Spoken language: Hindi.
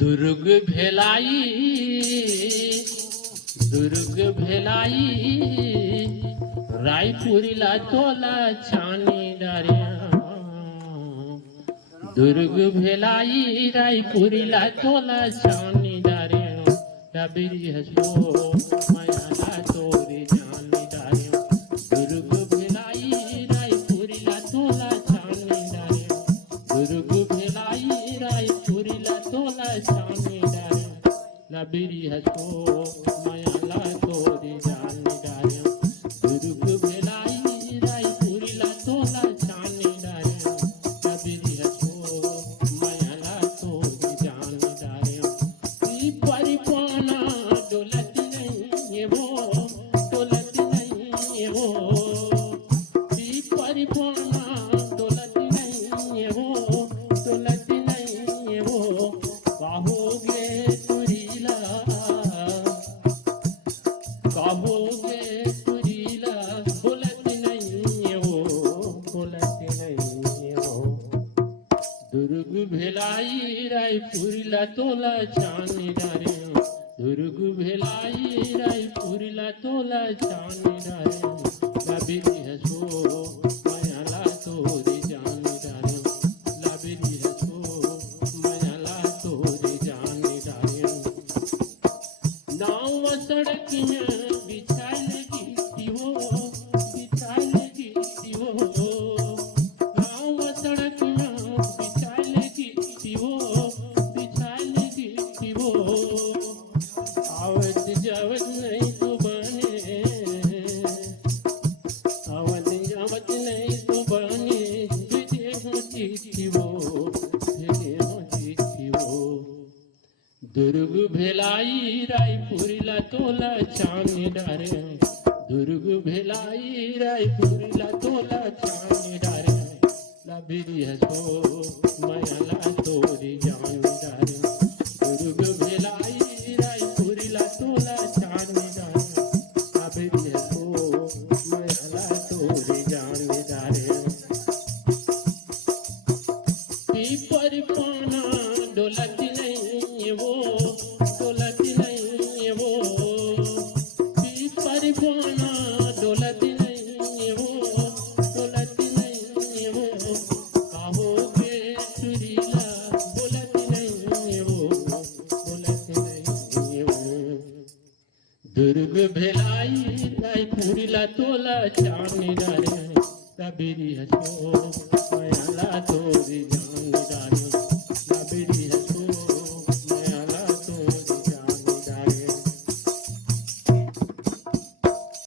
दुर्ग भेलाई रायपुरीला तोला छानी डाऱ्या दुर्ग भेलाई रायपुरीला तोला छानी डाऱ्या डबरी हसो मायाला तोरी जानी डाऱ्या दुर्ग भेलाई रायपुरीला तोला छानी डाऱ्या दुर्ग भेलाई रायपुरीला तोला छानी डाऱ्या डबरी हसो मायाला तोरी जानी डाऱ्या दुर्ग भेलाई रायपुरीला तोला छानी डाऱ्या डबरी हसो मायाला तोरी जानी डाऱ्या ती परिपाना डोलत नहीं वो डोलत नहीं वो ती परिपाना डोलत नहीं वो डोलत नहीं वो कहोगे तुरीला कहोगे तुरीला बोलत नहीं वो बोलत नहीं वो दुर्ग भेलाई रायपुरीला तोला छानी डाऱ्या दुर्ग भेलाई रायपुरीला तोला छानी डाऱ्या लाबिरी हसो मायाला तोरी जानी डाऱ्या लाबिरी हसो मायाला तोरी जानी डाऱ्या नाव सड़कियां बिछाएगी बिछाएगी नाव सड़कियां बिछाएगी बिछाएगी आवत जावत नहीं तो बने आवत जावत नहीं तो बने भेजे होती वो दुर्ग भेलाई रायपुरीला तोला छानी डाऱ्या दुर्ग भेलाई रायपुरीला तोला छानी डाऱ्या लाबिरी हसो मायाला तोरी जानी डाऱ्या दुर्ग भेलाई रायपुरीला तोला छानी डाऱ्या लाबिरी हसो मायाला तोरी जानी डाऱ्या ती परिपाना डोलत नहीं वो डोलत नहीं वो ती परिपाना डोलत नहीं वो डोलत नहीं वो कहोगे तुरीला बोलत नहीं वो बोलत नहीं वो दुर्ग भेलाई रायपुरीला तोला छानी डाऱ्या डबरी हसो